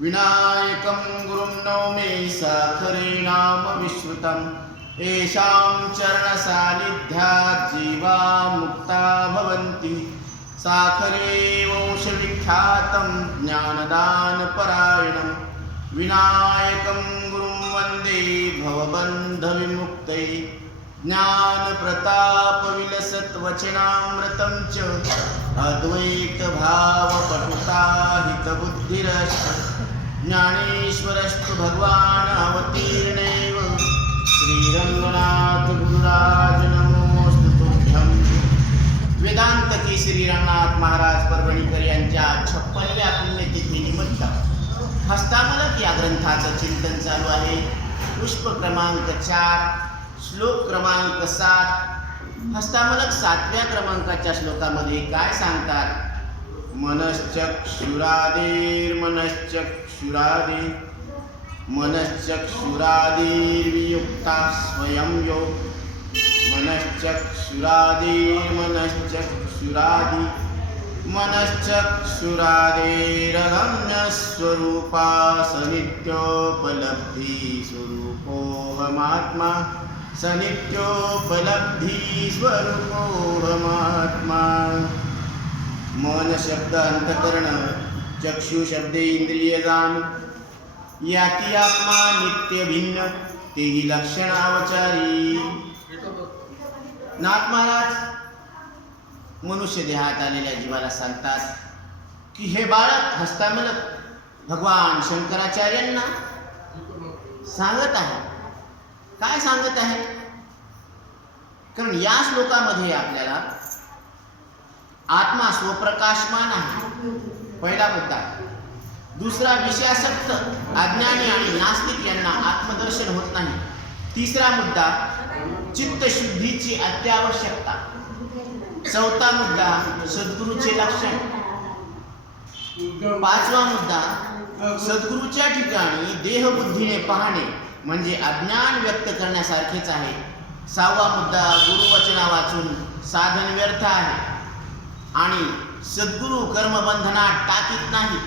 विनायकं गुरुं नौमि साखरे नाम विश्रुतं येषां चरणसान्निध्यात् जीवा मुक्ता भवन्ति। साखरे वंशविख्यातं ज्ञानदानपरायणं विनायकं गुरुं वन्दे भवबन्धविमुक्तये। ज्ञानप्रतापविलसत्वचनामृतं च अद्वैतभावपटुताहितबुद्धिरश्च ज्ञानेश्वरस्तु भगवान् अवतीर्णेव श्रीरंगनाथ गुरुराज नमोस्तु तुभ्यं। वेदांत केसरी रंगनाथ महाराज परभणीकर यांच्या 56व्या पुण्यतिथीनिमित्त हस्तामलक या ग्रंथाचं चिंतन चालू आहे। पुष्प क्रमांक 4 श्लोक क्रमांक 7। हस्तामलक 7व्या क्रमांकाच्या श्लोकामध्ये काय सांगतात? मनश्चक्षुरादिर्वियुक्ता स्वयं यो मनश्चक्षुरादिरगम्यस्वरूपा सनित्योपलब्धि स्वरूपोऽहमात्मा सनित्योपलब्धि स्वरूपोऽहमात्मा। मन शब्द अंतकरण, चक्षु शब्द इंद्रिय जान, याती आत्मा नित्य भिन्न तेही लक्षणावचारी। नाथ महाराज मनुष्य देहात आलेल्या जीवाला सांगतात की हे बाळक, हस्तामलक भगवान शंकराचार्यांना सांगत आहे। काय सांगत आहे? कारण या श्लोकामध्ये आपल्याला आत्मा स्वप्रकाशमान आहे, पहिला मुद्दा। दुसरा, विषयासक्त अज्ञानी आणि नास्तिक यांना आत्मदर्शन होत नाही। तिसरा मुद्दा, चित्तशुद्धीची अत्यावश्यकता। चौथा मुद्दा, सद्गुरूचे लक्षण। पाचवा मुद्दा, सद्गुरूच्या ठिकाणी देहबुद्धीने पाहणे म्हणजे अज्ञान व्यक्त करण्यासारखेच आहे। सहावा मुद्दा, गुरुवचना वाचून साधन व्यर्थ आहे आणि सद्गुरू कर्मबंधनात टाकीत नाही।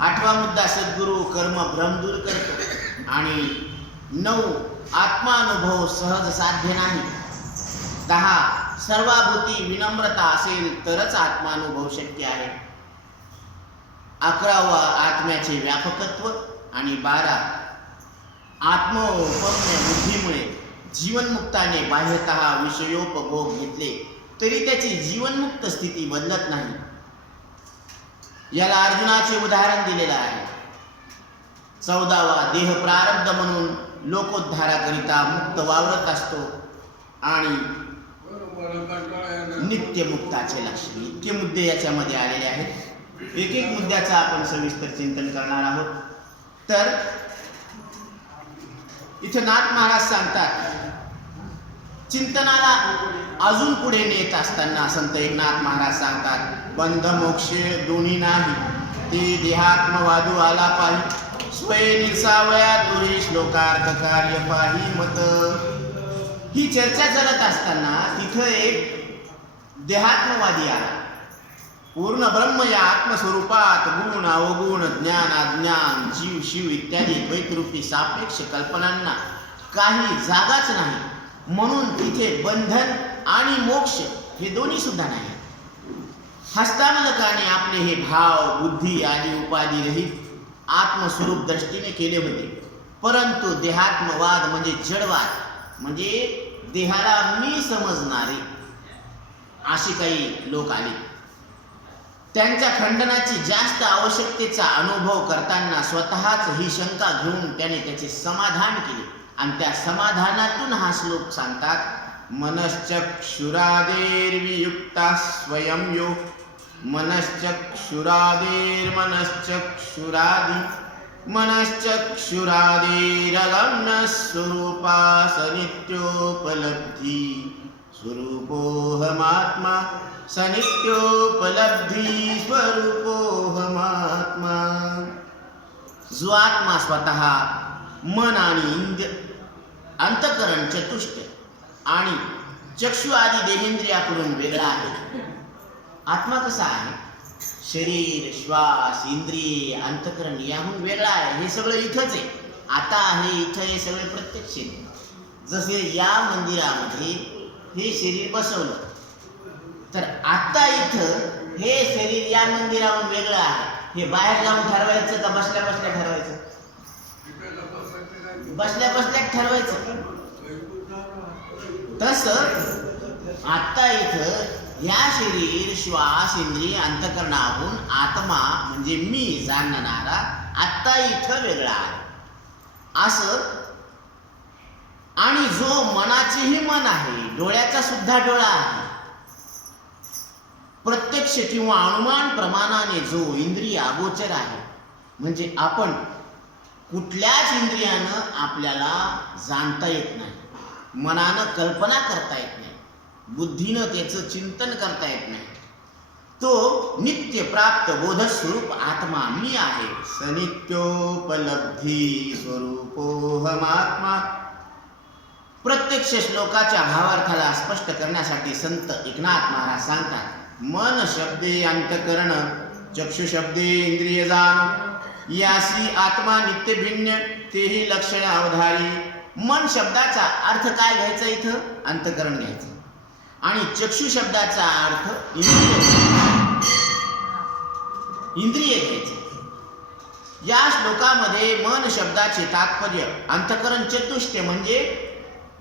आठवा मुद्दा, सद्गुरू कर्म भ्रम दूर करतो। आणि 9, आत्मानुभव सहज साध्य नाही। 10, सर्वाभूती विनम्रता असेल तरच आत्मानुभव शक्य आहे। 11वा, आत्म्याचे व्यापकत्व। आणि 12, आत्मोपम्य बुद्धीमुळे जीवनमुक्ताने बाह्यतः विषयोपभोग घेतले तरी त्याची जीवनमुक्त स्थिती बदलत नाही। याला अर्जुनाचे उदाहरण दिलेलं आहे। 14वा, देह प्रारब्ध म्हणून लोकोद्धाराकरिता मुक्त वावरत असतो आणि नित्यमुक्ताचे लक्षण। इतके मुद्दे याच्यामध्ये आलेले आहेत। एक एक मुद्द्याचं आपण सविस्तर चिंतन करणार आहोत। तर इथे नाथ महाराज सांगतात, चिंतनाला अजून पुढे नेत असताना संत एकनाथ महाराज सांगतात, बंध मोक्ष दोन्ही नाही ते देहात्मवादू आला पाही, स्वये निसावया तुरी श्लोकार्थ कार्य पाही मत। ही चर्चा चालत असताना तिथं एक देहात्मवादी आला। पूर्ण ब्रह्म या आत्मस्वरूपात गुण अवगुण ज्ञान अज्ञान जीव शिव इत्यादी द्वैतरूपी सापेक्ष कल्पनांना काही जागाच नाही, म्हणून तिथे बंधन आणि मोक्ष हे दोन्ही सुद्धा नाही। हस्तामलकाने आपले हे भाव बुद्धी आदी उपाधी रहित आत्मस्वरूप दृष्टीने केले होते, परंतु देहात्मवाद म्हणजे जडवाद, म्हणजे देहाला मी समजणारे अशी काही लोक आले। त्यांच्या खंडनाची जास्त आवश्यकतेचा अनुभव करताना स्वतःच ही शंका घेऊन त्याने त्याचे समाधान केले आणि त्या समाधानातून हा श्लोक सांगतात, मनश्चक्षुरादिर्वियुक्ता स्वयं यो मनश्चक्षुरादिरगम्यस्वरूपा सनित्योपलब्धि स्वरूपोऽहमात्मा सनित्योपलब्धि स्वरूपोऽहमात्मा। जो आत्मा स्वतः मन आणि अंतकरण चतुष्ट आणि चक्षु आदी देहेंद्रियाकडून वेगळा आहे। आत्मा कसा आहे? शरीर, श्वास, इंद्रिय, अंतकरण याहून वेगळा आहे. हे सगळं इथंच आहे. आता आहे इथं, हे सगळे प्रत्यक्ष आहे. जसे या मंदिरामध्ये हे शरीर बसवलं, तर आता इथं हे शरीर या मंदिराहून वेगळं आहे. हे बाहेर जाऊन ठरवायचं का बसल्या बसल्या ठरवायचं? बसल्या बसल्या ठरवायचं. तसं आता इथं या शरीर, श्वास, इंद्रिय, अंतकरणाहून आत्मा म्हणजे मी जाणणारा आता इथं वेगळा आहे असं. आणि जो मनाचेही मन आहे, डोळ्याचा सुद्धा डोळा आहे, प्रत्यक्ष किंवा अनुमान प्रमाणाने जो इंद्रिय अगोचर आहे, म्हणजे आपण कुठल्याच इंद्रियानं आपल्याला जाणता येत नाही, मनानं कल्पना करता येत नाही, बुद्धीनं त्याचं चिंतन करता येत नाही. तो नित्य प्राप्त बोधस्वरूप आत्मा मी आहे. सनित्योपलब्धी स्वरूपोहमात्मा. प्रत्यक्ष श्लोकाच्या भावार्थाला स्पष्ट करण्यासाठी संत एकनाथ महाराज सांगतात, मन शब्दे अंतकरण, चक्षु शब्दे इंद्रिय जाण, यासी आत्मा नित्य भिन्न, तेही लक्षण अवधारी. मन शब्दाचा अर्थ काय घ्यायचा इथं? अंतकरण घ्यायचं. आणि चक्षु शब्दाचा अर्थ इंद्रिय घ्यायचे. या श्लोकामध्ये मन शब्दाचे तात्पर्य अंतकरण चतुष्टय म्हणजे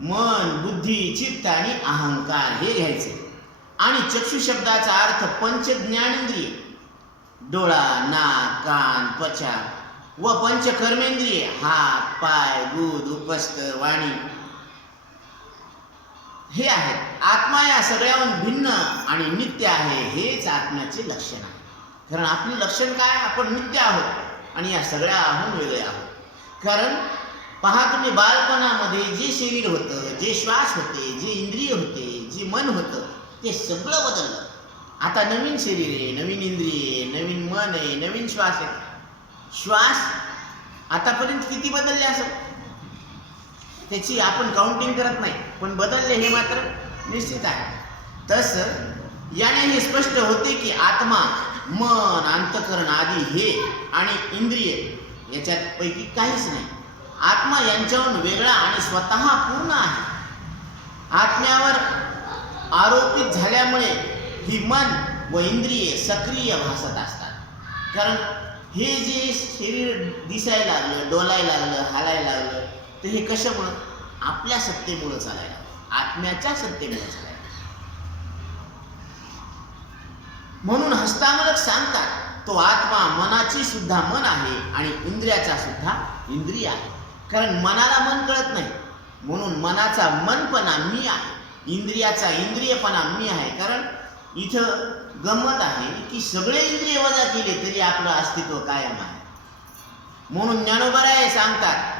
मन, बुद्धी, चित्त आणि अहंकार हे घ्यायचे. आणि चक्षु शब्दाचा अर्थ पंच ज्ञानेंद्रिय, डोळा, नाक, कान, त्वचा व पंच कर्मेंद्रिय, हात, पाय, गुद, उपस्थ, वाणी हे आहेत. आत्मा या सगळ्याहून भिन्न आणि नित्य आहे. हेच आत्म्याचे लक्षण आहे. कारण आपले लक्षण काय? आपण नित्य आहोत आणि या सगळ्याहून वेगळे आहोत. कारण पहा तुम्ही, बालपणामध्ये जे शरीर होतं, जे श्वास होते, जे इंद्रिय होते, जे मन होतं, ते सगळं बदललं. आता नवीन शरीर आहे, नवीन इंद्रिय, नवीन मन आहे, नवीन श्वास आहे. श्वास आतापर्यंत किती बदलले असं त्याची आपण काउंटिंग करत नाही, पण बदलले हे मात्र निश्चित आहे. तसं याने हे स्पष्ट होते की आत्मा, मन, अंतकरण आदी हे आणि इंद्रिय याच्यात पैकी काहीच नाही. आत्मा यांच्याहून वेगळा आणि स्वतः पूर्ण आहे. आत्म्यावर आरोपित झाल्यामुळे ही मन व इंद्रिये सक्रिय भासत असतात. कारण हे जे शरीर दिसायला लागलं, डोलायला लागलं, हालायला लागलं, तर हे कशामुळं? आपल्या सत्तेमुळं चालायला, आत्म्याच्या सत्तेमुळं चालायला. म्हणून हस्तामलक सांगतात, तो आत्मा मनाची सुद्धा मन आहे आणि इंद्रियाचा सुद्धा इंद्रिय आहे. कारण मनाला मन कळत नाही, म्हणून मनाचा मनपणा मी आहे, इंद्रियाचा इंद्रियपणा मी आहे. कारण इथं गंमत आहे की सगळे इंद्रिय वजा केले तरी आपलं अस्तित्व कायम आहे. म्हणून ज्ञानोबराय सांगतात,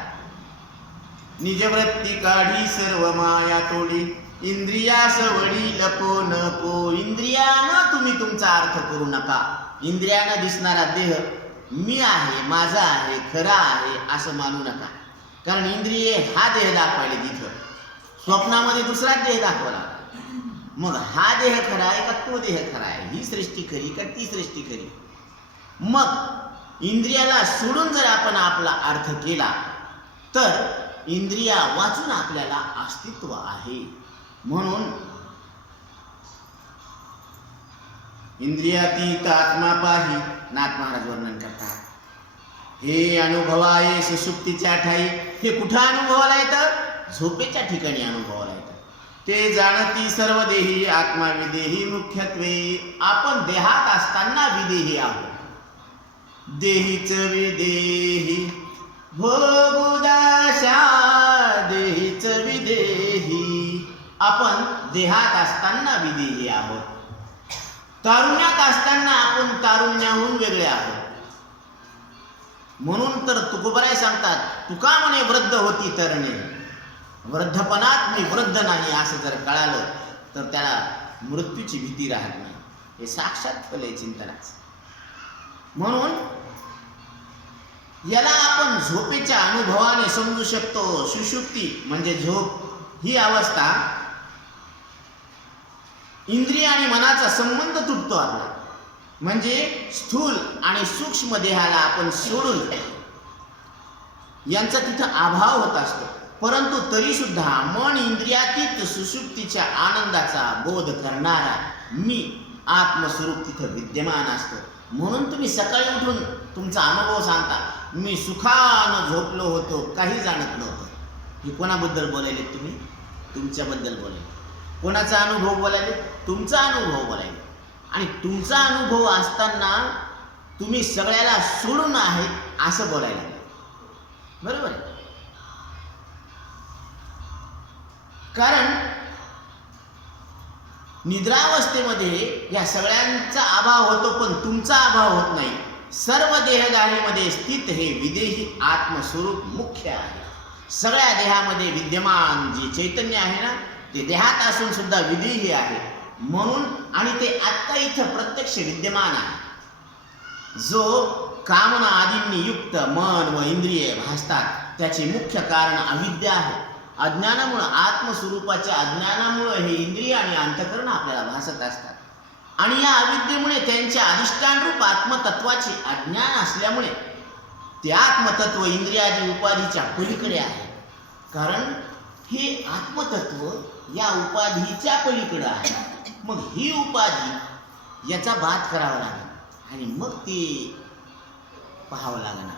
निजवृत्ती काढी सर्व माया तोडी, इंद्रियास वडी लपो नको. इंद्रियानं तुम्ही तुमचा अर्थ करू नका. इंद्रियानं दिसणारा देह मी आहे, माझा आहे, खरा आहे असं मानू नका. कारण इंद्रिय हा देह दाखवायला तिथं, स्वप्नामध्ये दुसरा देह दाखवला. मग हा देह खरा आहे का तो देह खरा आहे? ही सृष्टी खरी का ती सृष्टी खरी? मग इंद्रियाला सोडून जर आपण आपला अर्थ केला तर इंद्रिया वाचून आपल्याला अस्तित्व आहे. म्हणून इंद्रियातीत आत्मा पाही नाथ महाराज वर्णन करतात. हे अनुभवाये सुषुप्तीच्या ठाई. हे कुठं अनुभवाला येतं? झोपेच्या ठिकाणी अनुभवाला येतं. ते जाणती सर्व देही आत्मा विदेही मुख्यत्वे. आपण देहात असताना विदेही आहोत. देहीच विदेही भोगुदाशा, देहीच विदेही. आपण देहात असताना विदेही आहोत. तारुण्यात असताना आपण तारुण्याहून वेगळे आहोत. म्हणून तर तुकोबराय सांगतात, तुका म्हणे वृद्ध होती तरणे, वृद्धपणात मी वृद्ध नाही असं जर कळालं तर त्याला मृत्यूची भीती राहत नाही. हे साक्षात फल आहे चिंतनाचं. म्हणून याला आपण झोपेच्या अनुभवाने समजू शकतो. सुषुप्ती म्हणजे झोप ही अवस्था, इंद्रिय आणि मनाचा संबंध तुटतो आपला. म्हणजे स्थूल आणि सूक्ष्म देहाला आपण सोडून यांचा तिथं अभाव होत असतो. परंतु तरी सुद्धा मन इंद्रियातीत सुषुप्तीच्या आनंदाचा बोध करणारा मी आत्मस्वरूप तिथं विद्यमान असतो. म्हणून तुम्ही सकाळी उठून तुमचा अनुभव सांगता, मी सुखानं झोपलो होतो, काही जाणत नव्हतं. हे कोणाबद्दल बोलायले तुम्ही? तुमच्याबद्दल बोलायले. कोणाचा अनुभव बोलायले? तुमचा अनुभव बोलायले. आणि तुमचा अनुभव असताना तुम्ही सगळ्याला सोडून आहेत असं बोलायला, बरोबर आहे? कारण निद्रावस्थेमध्ये या सगळ्यांचा अभाव होतो, पण तुमचा अभाव होत नाही. सर्व देहधारीमध्ये स्थित हे विदेही आत्मस्वरूप मुख्य आहे. सगळ्या देहामध्ये विद्यमान जे चैतन्य आहे ना, ते देहात असून सुद्धा विदेही आहे. म्हणून आणि ते आत्ता इथं प्रत्यक्ष विद्यमान आहे. जो कामना आदींनी युक्त मन व इंद्रिये भासतात त्याचे मुख्य कारण अविद्या आहे. अज्ञानामुळं, आत्मस्वरूपाच्या अज्ञानामुळं हे इंद्रिय आणि अंतःकरण आपल्याला भासत असतात. आणि या अविद्येमुळे त्यांच्या अधिष्ठानरूप आत्मतत्वाचे अज्ञान असल्यामुळे ते आत्मतत्व इंद्रियादी उपाधीच्या पलीकडे आहे. कारण हे आत्मतत्व या उपाधीच्या पलीकडे आहे. मग ही उपाधी याचा बात करावा लागेल आणि मग ते पाहावं लागेल.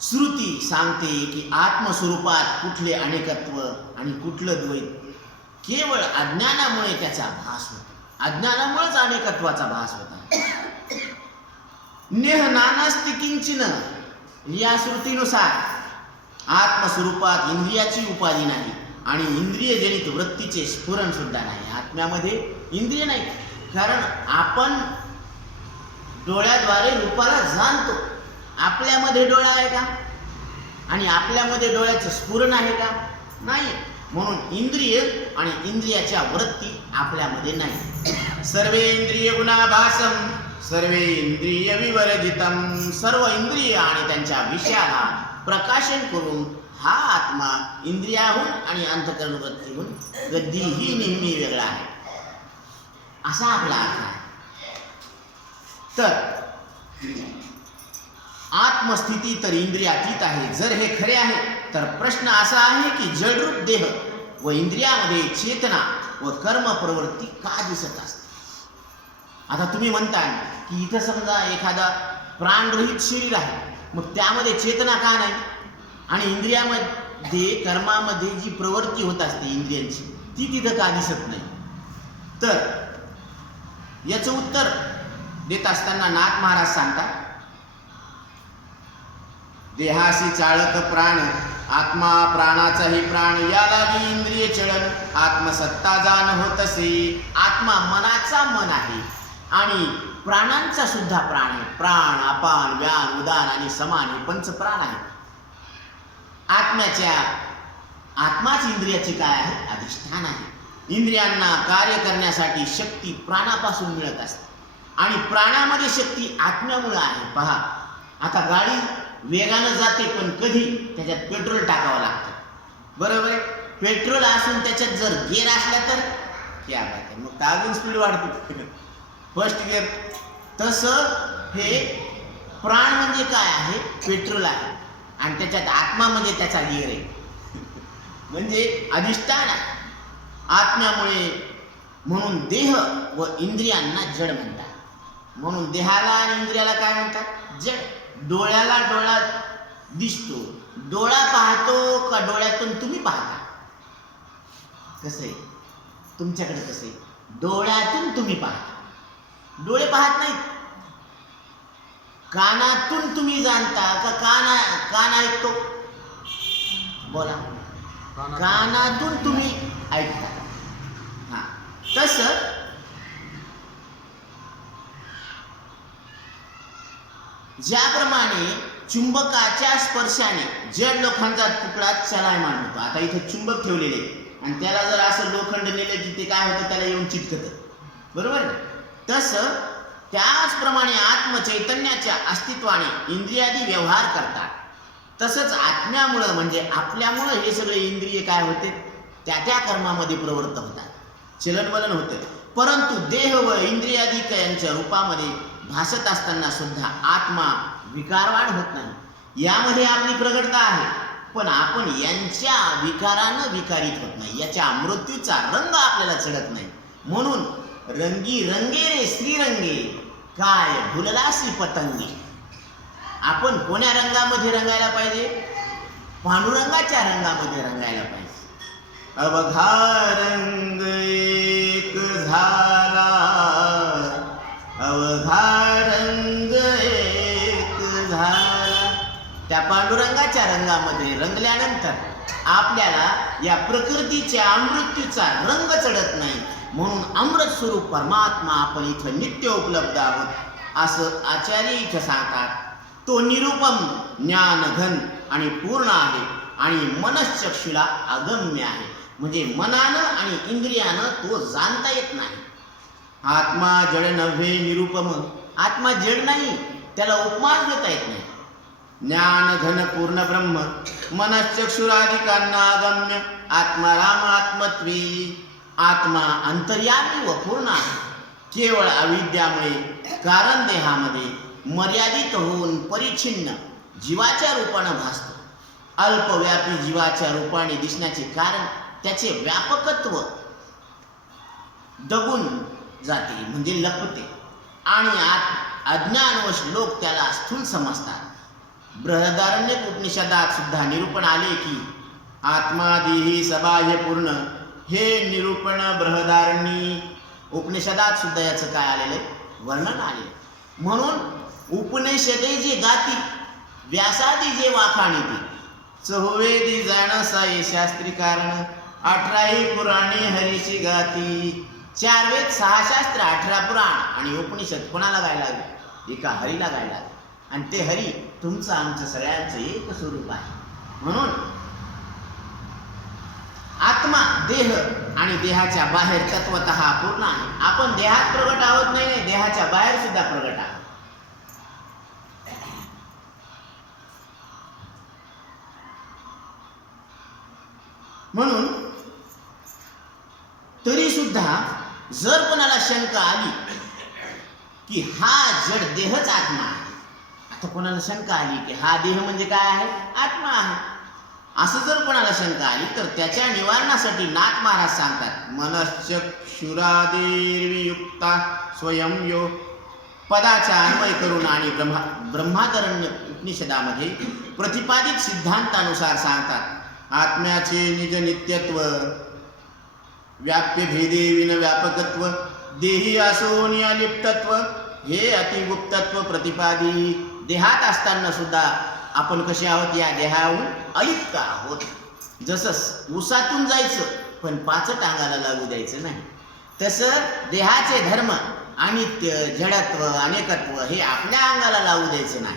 श्रुती सांगते की आत्मस्वरूपात कुठले अनेकत्व आणि कुठलं द्वैत केवळ अज्ञानामुळे त्याचा भास होतो. अज्ञानामुळेच अनेकत्वाचा भास होता. नेह नानास्ति किंचिन या श्रुतीनुसार आत्मस्वरूपात इंद्रियाची उपाधी नाही आणि इंद्रियजनित वृत्तीचे स्फुरण सुद्धा नाही. आत्म्यामध्ये इंद्रिय नाही. कारण आपण डोळ्याद्वारे रूपाला जाणतो. आपल्यामध्ये डोळा आहे का? आणि आपल्यामध्ये डोळ्याचं स्फुरण आहे का? नाही. म्हणून इंद्रिय आणि इंद्रियाच्या वृत्ती आपल्यामध्ये नाही. सर्वे इंद्रिय गुणाभासम सर्वे इंद्रिय विवर्जितम. सर्व इंद्रिय आणि त्यांच्या विषयाला प्रकाशन करून हा आत्मा इंद्रियाहून आणि अंतःकरण वृत्तीहून कधीही नेहमी वेगळा आहे, असा आपला अर्थ आहे. तर आत्मस्थिती तर इंद्रियातीत आहे. जर हे खरे आहे तर प्रश्न असा आहे की जडरूप देह व इंद्रियामध्ये चेतना व कर्म प्रवृत्ती का दिसत असते? आता तुम्ही म्हणता की इथं समजा एखादा प्राणरहित शरीर आहे, मग त्यामध्ये चेतना का नाही? आणि इंद्रियामध्ये कर्मामध्ये जी प्रवृत्ती होत असते इंद्रियांची, ती तिथं का दिसत नाही? तर याचं उत्तर देत असताना नाथ महाराज सांगतात, देहासी चाळक प्राण आत्मा प्राणाचाही प्राण या लागी इंद्रिय चलन आत्मसत्ता जाण होतसे. आत्मा मनाचा मन आहे आणि प्राणांचा सुद्धा प्राण आहे. प्राण, अपान, व्यान, उदान आणि समान हे पंचप्राण आहे. आत्माच इंद्रियाची काय आहे? अधिष्ठान आहे. इंद्रियांना कार्य करण्यासाठी शक्ती प्राणापासून मिळत असते आणि प्राणामध्ये शक्ती आत्म्यामुळे आहे. पहा, आता गाडी वेगानं जाते, पण कधी त्याच्यात पेट्रोल टाकावं लागतं, बरोबर आहे? पेट्रोल असून त्याच्यात जर गिअर असला तर क्या बात आहे, मग अजून स्पीड वाढते, फर्स्ट गिअर. तसं हे प्राण म्हणजे काय आहे? पेट्रोल आहे आणि त्याच्यात आत्मा म्हणजे त्याचा गिअर आहे, म्हणजे अधिष्ठान आहे आत्म्यामुळे. म्हणून देह व इंद्रियांना जड म्हणतात. म्हणून देहाला आणि इंद्रियाला काय म्हणतात? जड. डोळ्याला डोळा दिसतो. डोळा पाहतो का डोळ्यातून तुम्ही पाहता? कसं आहे तुमच्याकडे? कसं आहे? डोळ्यातून तुम्ही पाहता, डोळे पाहत नाहीत. कानातून तुम्ही जाणता का कान ऐकतो? बोला. कानातून तुम्ही ऐकता. हा, तसं ज्याप्रमाणे चुंबकाच्या स्पर्शाने जड लोखंडाचा तुकडा चलायमान होतो. आता इथे चुंबक ठेवलेले आणि त्याला जर असं लोखंड नेलं की ते काय होतं? त्याला येऊन चिटकतं, बरोबर ना? तसं त्याचप्रमाणे आत्मचैतन्याच्या अस्तित्वाने इंद्रियादी व्यवहार करतात. तसंच आत्म्यामुळं म्हणजे आपल्यामुळं हे सगळे इंद्रिय काय होते? त्या त्या कर्मामध्ये प्रवृत्त होतात, चलनवलन होतं. परंतु देह व इंद्रियादिक यांच्या रूपामध्ये भासत असताना सुद्धा आत्मा विकारवान होत नाही. यामध्ये आपली प्रगटता आहे, पण आपण यांच्या विकारानं विकारित होत नाही. याच्या मृत्यूचा रंग आपल्याला चढत नाही. म्हणून रंगी रंगे रे श्रीरंगे, काय भुललासी पतंगे. आपण कोण्या रंगामध्ये रंगायला पाहिजे? पांडुरंगाच्या रंगामध्ये रंगायला पाहिजे. अवघा रंग एक झाला, अवघा रंग एक झाला. त्या पांडुरंगाच्या रंगामध्ये रंगल्यानंतर आपल्याला या प्रकृतीच्या मृत्यूचा रंग चढत नाही. म्हणून अमृत स्वरूप परमात्मा आपण इथं नित्य उपलब्ध आहोत असं आचार्य इथं सांगतात. तो निरुपम ज्ञानघन आणि पूर्ण आहे आणि मनश्चक्षुला अगम्य आहे. म्हणजे मनानं आणि इंद्रियानं तो जाणता येत नाही. आत्मा जड नव्हे निरुपम, आत्मा जड नाही, त्याला उपमास देता येत नाही. ज्ञान घन पूर्ण ब्रह्म मनश्चक्षुरादिकांना अगम्य. आत्मा राम आत्मत्वी, आत्मा अंतर्यामी व पूर्ण आहे. केवळ अविद्यामुळे कारण देहामध्ये मर्यादित होऊन परिच्छिन्न जीवाच्या रूपानं भासतो. अल्पव्यापी जीवाच्या रूपाने दिसण्याचे कारण त्याचे व्यापकत्व दबून जाते, म्हणजे लपते, आणि अज्ञानवश लोक त्याला स्थूल समजतात. बृहदारण्यक उपनिषदात सुद्धा निरूपण आले की आत्मा देही सबाह्य पूर्ण. हे निरूपण बृहदारण्य उपनिषदात सुद्धा याचं काय आलेलं वर्णन आले. म्हणून उपनिषदे जे गाती, व्यासादी जे वाखाणीते, चहुवेदी जाणसा ये शास्त्री कारण. 18 पुराणे हरीची गाती. 4 वेद 6 शास्त्र 18 पुराण आणि उपनिषद कोणाला गायला लागले? एका हरीला गायला लागले. आणि ते हरी तुमचं आमचं सगळ्यांचं एक स्वरूप आहे. म्हणून आत्मा देह आणि देहाच्या बाहेर तत्वतः पूर्ण आहे. आपण देहात प्रगट आहोत नाही, देहाच्या बाहेर सुद्धा प्रगट आहोत. म्हणून तरी सुद्धा जर कोणाला शंका आली की हा जड देहच आत्मा आहे, आता कोणाला शंका आली की हा देह म्हणजे काय आहे? आत्मा आहे, असं जर कोणाला शंका आली तर त्याच्या निवारणासाठी नाथ महाराज सांगतात, मनश्चक्षुरादिर्वियुक्ता स्वयं यो. पदाचा अन्वय करून आणि ब्रह्मादरण्य उपनिषदामध्ये प्रतिपादित सिद्धांतानुसार सांगतात, आत्म्याचे निज नित्यत्व, व्याप्य भेदे विन व्यापकत्व, देही असोनी अलिप्तत्व, हे अतिगुप्तत्व प्रतिपादी. देहात असताना सुद्धा आपण कसे आहोत? या देहाहून अलिप्त आहोत. जसं उसातून जायचं पण 5 टांगाला लागू द्यायचं नाही, तसं देहाचे धर्म अनित्य, जडत्व, अनेकत्व हे आपल्या अंगाला लावू द्यायचं नाही,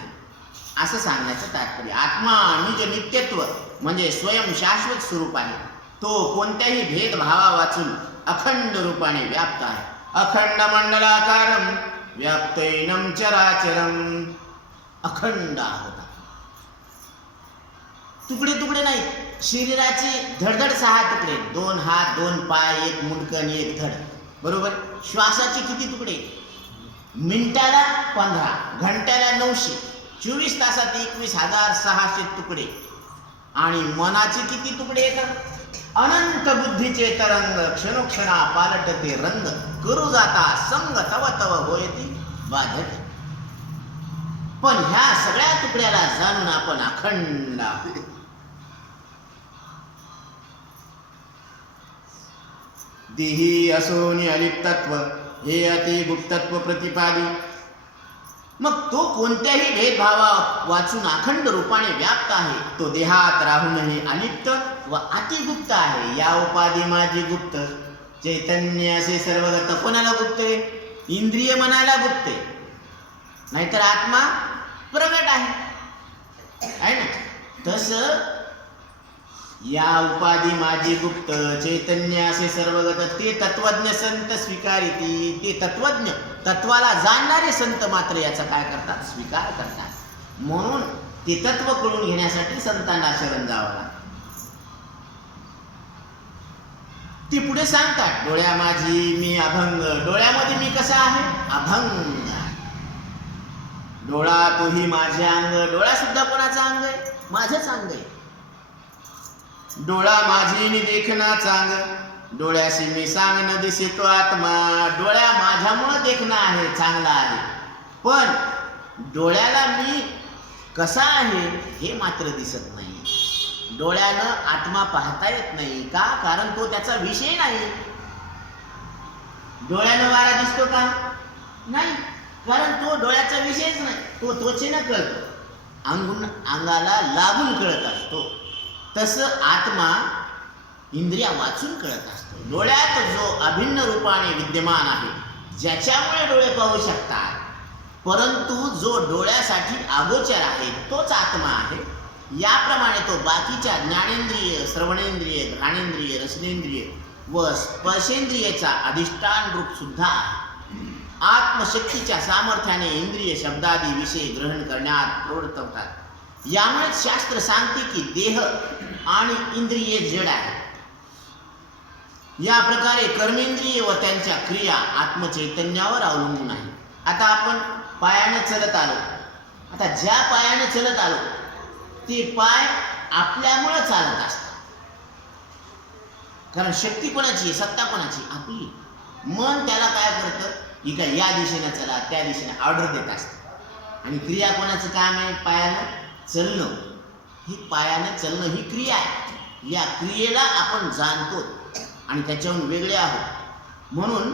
असं सांगण्याचं तात्पर्य. आत्मा निज नित्यत्व म्हणजे स्वयं शाश्वत स्वरूप आहे. तो कोणत्याही भेदभावा वाचून अखंड रूपाने व्याप्त आहे. अखंड मंडलाकारम व्याप्तैनम चराचरम. अखंड आहोत, तुकडे तुकडे नाही. शरीराचे धडधड 6 तुकडे, 2 हात, 2 पाय, 1 मुंडकन, 1 धड, बरोबर. श्वासाचे किती तुकडे? मिनिटाला 15, घंट्याला 900, 24 तासात 21,600 तुकडे. आणि मनाचे किती तुकडे येतात? अनंत बुद्धीचे तरंग, क्षणोक्षणा पालटते रंग, करू जाता संग तव तव होयती बाधत. पण ह्या सगळ्या तुकड्याला जाणून आपण अखंड आहोत. देही असोनी अलिप्तत्व, हे अतिगुप्तत्व प्रतिपादी. मग तो कोणत्याही भेदभावा वाचून अखंड रूपाने व्याप्त आहे. तो देहात राहूनही अलिप्त व अतिगुप्त आहे. या उपाधी माझी गुप्त, चैतन्य असे सर्वगत. कोणाला गुप्त आहे? इंद्रिय मनाला गुप्त आहे, नाहीतर आत्मा प्रगट आहे ना. तसं या उपाधी माझी गुप्त, चैतन्य असे सर्वगत, ते तत्वज्ञ संत स्वीकारिती. ते तत्वज्ञ, तत्वाला जाणणारे संत मात्र याचा काय करतात? स्वीकार करतात. म्हणून ते तत्व कळून घेण्यासाठी संतांना शरण जावं लागतं. ती पुढे सांगतात, डोळ्या माझी मी अभंग, डोळ्यामध्ये मी कसा आहे? अभंग. डोळा तोही माझे अंग, डोळा सुद्धा कोणाचा अंग आहे? माझंच अंग आहे. डोळा माझी नि देखना चांग, डोळ्याशी मी सांग न दिसे तो आत्मा. डोळ्या माझ्यामुळं देखणं आहे, चांगला आहे, पण डोळ्याला मी कसा आहे हे मात्र दिसत नाही. डोळ्यानं आत्मा पाहता येत नाही. का? कारण तो त्याचा विषय नाही. डोळ्यानं वारा दिसतो का? नाही, कारण तो डोळ्याचा विषयच नाही. तो त्वचेनं कळतो, अंगाला लागून कळत असतो. तसं आत्मा इंद्रिया वाचून कळत असतो. डोळ्यात जो अभिन्न रूपाने विद्यमान आहे, ज्याच्यामुळे डोळे पाहू शकतात, परंतु जो डोळ्यासाठी अगोचर आहे तोच आत्मा आहे. याप्रमाणे तो बाकीच्या ज्ञानेंद्रिय, श्रवणेंद्रिय, घ्राणेंद्रिय, रसनेंद्रिय व स्पर्शेंद्रियेचा अधिष्ठान रूप सुद्धा आहे. आत्मशक्तीच्या सामर्थ्याने इंद्रिय शब्दादी विषय ग्रहण करण्यात प्रवृत्त होतात. यामुळेच शास्त्र सांगते की देह आणि इंद्रिये जड आहे. या प्रकारे कर्मेंद्रिय व त्यांच्या क्रिया आत्मचैतन्यावर अवलंबून आहे. आता आपण पायाने चलत आलो. आता ज्या पायाने चलत आलो ते पाय आपल्यामुळे चालत असतात. कारण शक्ती कोणाची, सत्ता कोणाची? आपली. मन त्याला काय करतं? ही काय या दिशेने चला, त्या दिशेने ऑर्डर देत असतं. आणि क्रिया कोणाचं काम आहे? पायानं चलणं. ही पायाने चलणं ही क्रिया आहे. या क्रियेला आपण जाणतो आणि त्याच्याहून वेगळे आहोत म्हणून.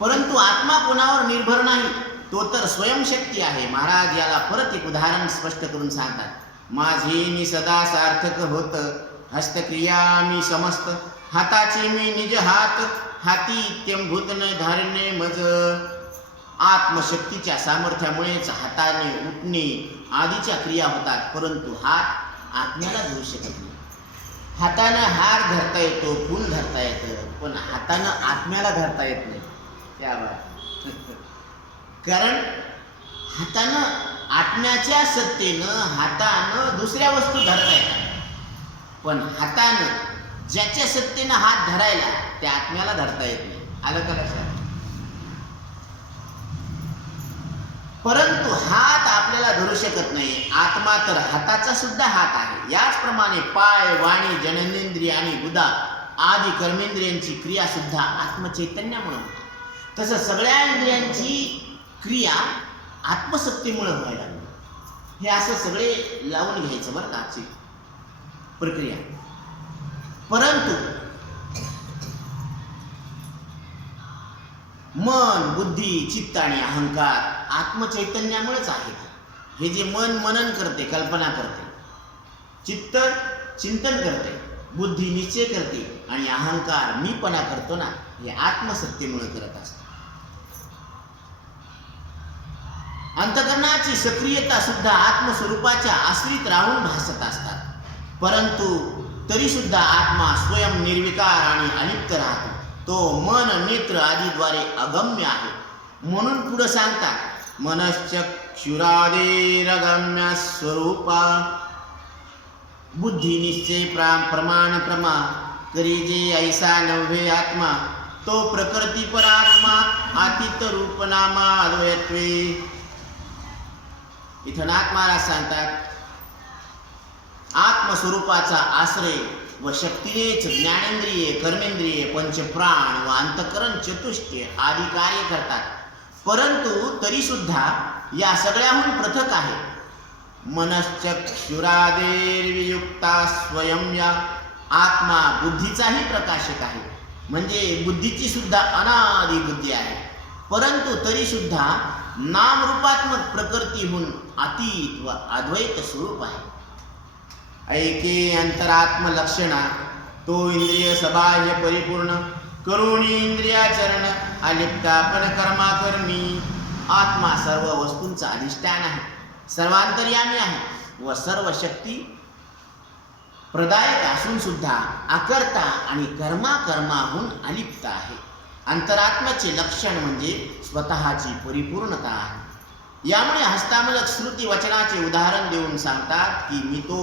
परंतु आत्मा कोणावर निर्भर नाही, तो तर स्वयंशक्ती आहे. महाराज याला परत एक उदाहरण स्पष्ट करून सांगतात. माझे मी सदा सार्थक होत, हस्तक्रिया मी समस्त, हाताचे मी निज हात, हाती इत्यंभूत न धारणे मज. आत्मशक्तीच्या सामर्थ्यामुळेच हाताने उठणे आदीच्या क्रिया होतात, परंतु हात आत्म्याला धरू शकत नाही. हातानं हार धरता येतो, फूल धरता येतं, पण हातानं आत्म्याला धरता येत नाही. कारण हातानं आत्म्याच्या सत्तेनं हातानं दुसऱ्या वस्तू धरता येतात, पण हातानं ज्याच्या सत्तेनं हात धरायला त्या आत्म्याला धरता येत नाही. आलं का लक्षात? परंतु हात आपल्याला धरू शकत नाही, आत्मा तर हाताचा सुद्धा हात आहे. याचप्रमाणे पाय, वाणी, जननेंद्रिय आणि बुधा आदी कर्मेंद्रियांची क्रिया सुद्धा आत्मचैतन्यामुळे होते. तसं सगळ्या इंद्रियांची क्रिया आत्मसत्तेमुळे व्हायला लागली. हे असं सगळे लावून घ्यायचं बरं का, आजची प्रक्रिया. परंतु मन, बुद्धी, चित्त आणि अहंकार आत्मचैतन्यामुळेच आहेत. हे जे मन मनन करते, कल्पना करते, चित्त चिंतन करते, बुद्धी निश्चय करते आणि अहंकार मीपणा करतो ना, हे आत्मसत्तेमुळे करत असते. अंतःकरणाची सक्रियता सुद्धा आत्मस्वरूपाच्या आश्रित राहून भासत असतात. परंतु तरी सुद्धा आत्मा स्वयं निर्विकार आणि अलिप्त राहतो. तो मन, नेत्र आदीद्वारे अगम्य आहे. म्हणून पुढे सांगतात, मनश्चक्षुरादेरगम्य स्वरूपा, बुद्धी निश्चय प्रमाण प्रमा, करी जे ऐसा नव्हे आत्मा, तो प्रकृती परात्मा, आतीत रूप नामा अद्वैत्वे. इथं नाथ महाराज सांगतात, आत्मस्वरूपाचा आश्रय व शक्तीनेच ज्ञानेंद्रिये, कर्मेंद्रिये, पंचप्राण व अंतःकरण चतुष्टय आदी कार्य करतात. परंतु तरी सुद्धा या सगळ्याहून पृथक आहे. मनश्चक्षुरादेर्वियुक्ता स्वयं, या आत्मा बुद्धीचाही प्रकाशक आहे. म्हणजे बुद्धीची सुद्धा अनादि बुद्धी आहे. परंतु तरी सुद्धा नामरूपात्मक प्रकृतीहून अतीत व अद्वैत स्वरूप आहे. ऐके अंतरात्म लक्षणा, तो इंद्रिय सबाह्य परिपूर्ण, करुणी इंद्रियाचरण, अलिप्तापन कर्माकर्मी. आत्मा सर्व वस्तूंचा अधिष्ठान आहे, सर्वांतर्यामी आहे व सर्व शक्ती प्रदायक असून सुद्धा अकर्ता आणि कर्माकर्माहून अलिप्त आहे. अंतरात्म्याचे लक्षण म्हणजे स्वतःची परिपूर्णता आहे. यामुळे हस्तामलक श्रुती वचनाचे उदाहरण देऊन सांगतात की मी तो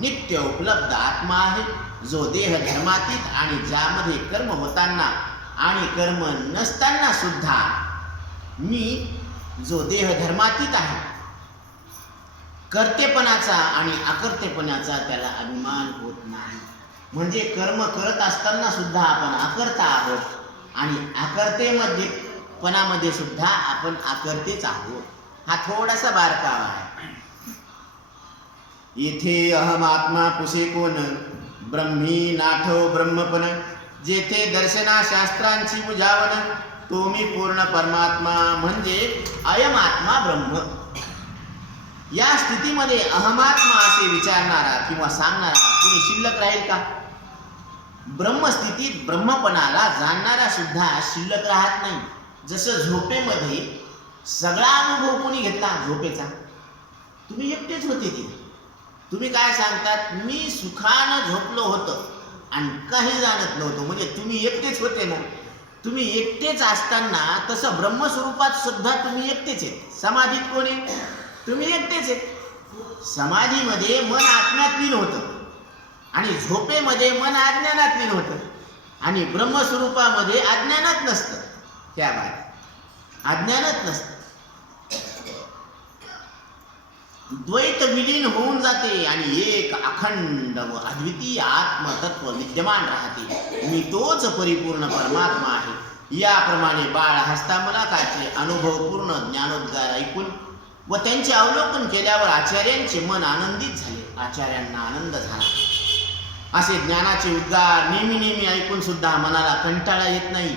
नित्य उपलब्ध आत्मा आहे. जो देह धर्मातीत आणि ज्यामध्ये कर्म होताना आणि कर्म नसताना सुद्धा मी जो देह धर्मातीत आहे, कर्तेपणाचा आणि अकर्तेपणाचा त्याला अभिमान होत नाही. म्हणजे कर्म करत असताना सुद्धा आपण अकर्ता आहोत आणि अकर्तेमध्ये पणामध्ये सुद्धा आपण अकर्तेच आहोत. हा थोडासा बारकावा आहे. येथे अहम आत्मा पुसे कोण, ब्रह्मी नाठो ब्रह्मपण. जेथे दर्शना शास्त्रांची बुजावण, तो मी पूर्ण परमात्मा म्हणजे अयम आत्मा ब्रह्म. या स्थितीमध्ये अहमात्मा असे विचारणारा किंवा सांगणारा कोणी शिल्लक राहील का? ब्रह्मस्थितीत ब्रह्मपणाला जाणणारा सुद्धा शिल्लक राहत नाही. जसं झोपेमध्ये सगळा अनुभव कोणी घेतला झोपेचा? तुम्ही एकटेच होते तिथे. तुम्ही काय सांगतात? मी सुखानं झोपलो होतो आणि काही जाणत नव्हतं. म्हणजे तुम्ही एकटेच होते ना. तुम्ही एकटेच असताना तसं ब्रह्मस्वरूपात सुद्धा तुम्ही एकटेच आहेत. समाधीत कोणी? तुम्ही एकटेच आहेत. समाधीमध्ये मन आत्म्यात लीन होतं आणि झोपेमध्ये मन अज्ञानात लीन होतं आणि ब्रह्मस्वरूपामध्ये अज्ञानात नसतं. क्या बात, अज्ञानात नसतं. द्वैत विलीन होऊन जाते आणि एक अखंड व अद्वितीय आत्मतत्व विद्यमान राहते. मी तोच परिपूर्ण परमात्मा आहे. याप्रमाणे बाळ हस्तामलकाचे अनुभवपूर्ण ज्ञानोद्गार ऐकून व त्यांचे अवलोकन केल्यावर आचार्यांचे मन आनंदित झाले. आचार्यांना आनंद झाला. असे ज्ञानाचे उद्गार नेहमी नेहमी ऐकून सुद्धा मनाला कंटाळा येत नाही.